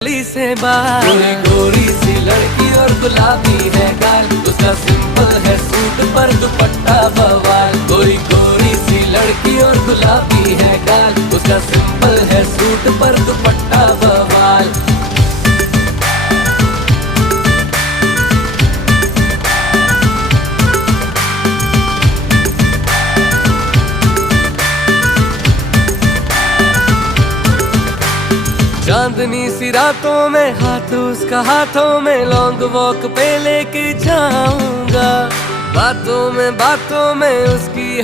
से बात गोरी गोरी सी लड़की और गुलाबी है गाल, उसका सिंपल है सूट पर दुपट्टा बवाल। गोरी गोरी सी लड़की और गुलाबी है गाल, उसका सिंपल है सूट पर दुपट्टा बवाल। चांदनी सी रातों में हाथ उसका हाथों में लॉन्ग वॉक पे लेके जाऊंगा। बातों में उसकी